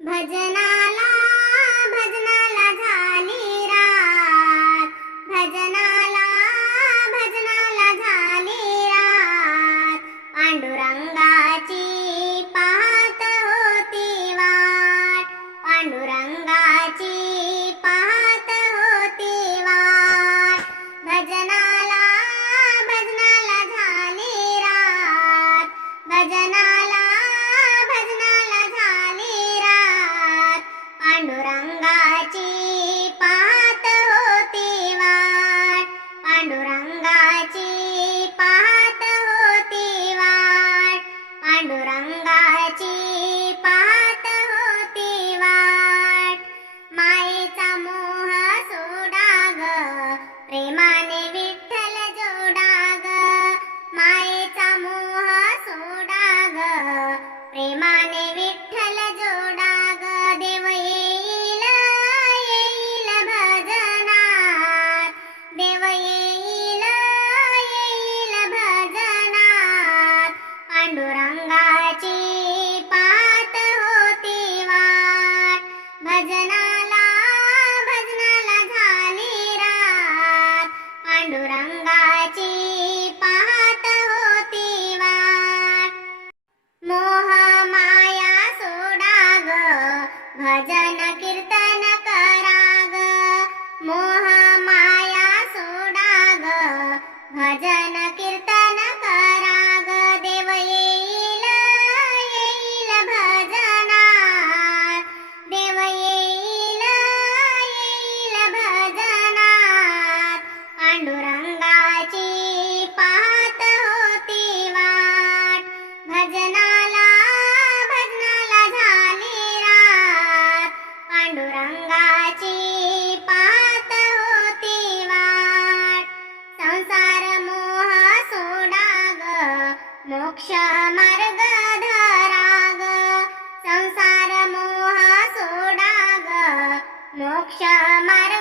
भजना पांडुरंगाची रंगाची पात होती वाट. संसार मोह सोडा ग मोक्ष मार्ग धरा संसार मोहा सोडा ग मोक्ष मार्ग